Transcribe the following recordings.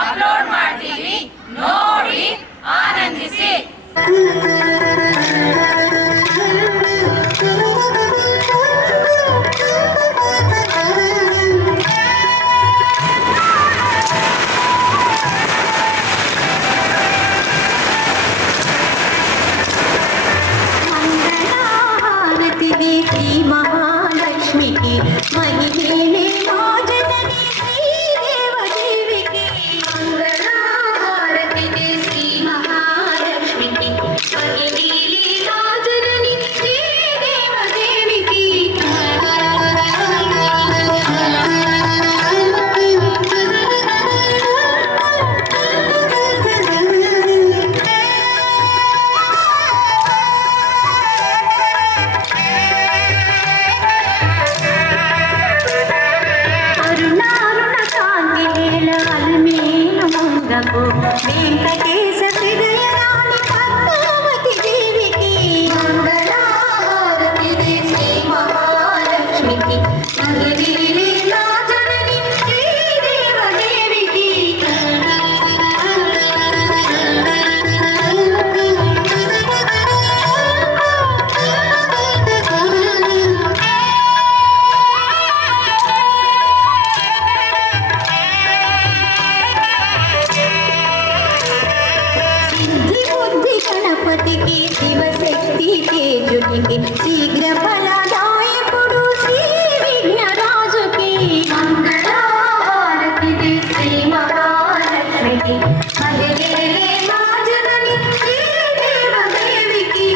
Upload ಮಾಡ್ತೀವಿ, ನೋಡಿ ಆನಂದಿಸಿ. వెంకటేశ హృదయరాణి పద్మావతి దేవికి మంగళహారతి శ్రీ మహాలక్ష్మికి మగధీరే నా జనని శ్రీదేవదేవికి. గణపతికి శివశక్తి తేజునికి శీఘ్ర ఫలదాయకుడు శ్రీ విఘ్నరాజుకి మంగళహారతి శ్రీ మహాలక్ష్మికి మగధీరే నా జనని శ్రీదేవదేవికి.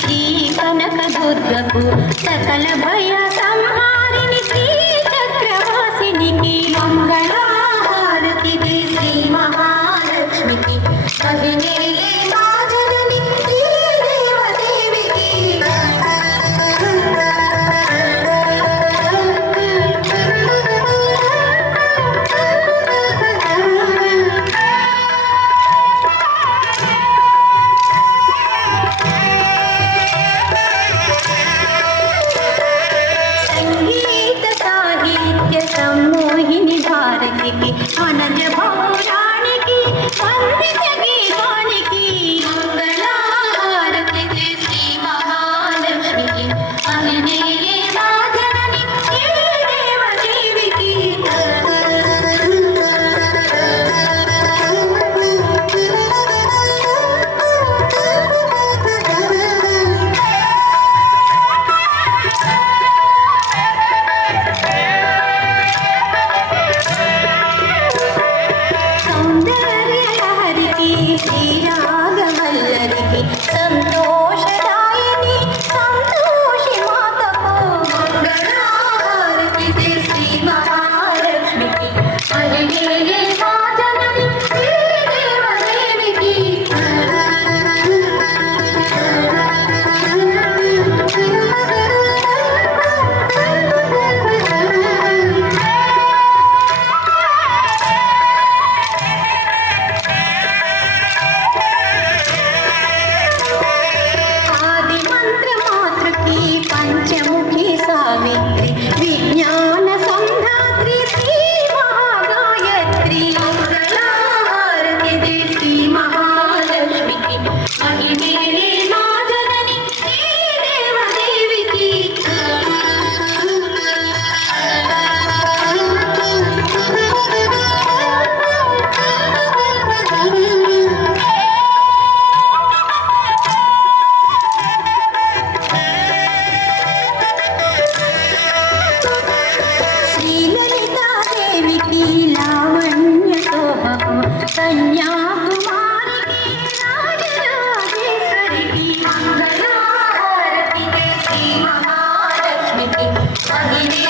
శ్రీ కనక దుర్గకు సకల భయ సంహారిణి శ్రీ చక్రవాసినికి మంగళహారతి శ్రీ మహాలక్ష్మికి మగధీరే నా జనని శ్రీదేవదేవికి. సమ్మోహిని భారతికి అనజ భౌరానికి వందిత గీతానికి మంగళహారతి శ్రీ మహాలక్ష్మికి మగధీరే నా జనని శ్రీదేవదేవికి. శ్రీరాగవల్లరికి సంతోషదాయిని సంతోషి మాతకు మంగళహారతి శ్రీ మహాలక్ష్మికి మగధీరే నా జనని శ్రీదేవదేవికి. పంచముఖి సావిత్రి విజ్ఞాన సంధాత్రి శ్రీ మహాగాయత్రి మంగళహారతి శ్రీ మహాలక్ష్మికి మగధీరే నా జనని శ్రీదేవదేవికి. శ్రీలలితాదేవికి లావణ్య శోభకు కన్యాకుమారికి రాజరాజేశ్వరికి మంగళహారతి శ్రీ మహాలక్ష్మికి మగధీరే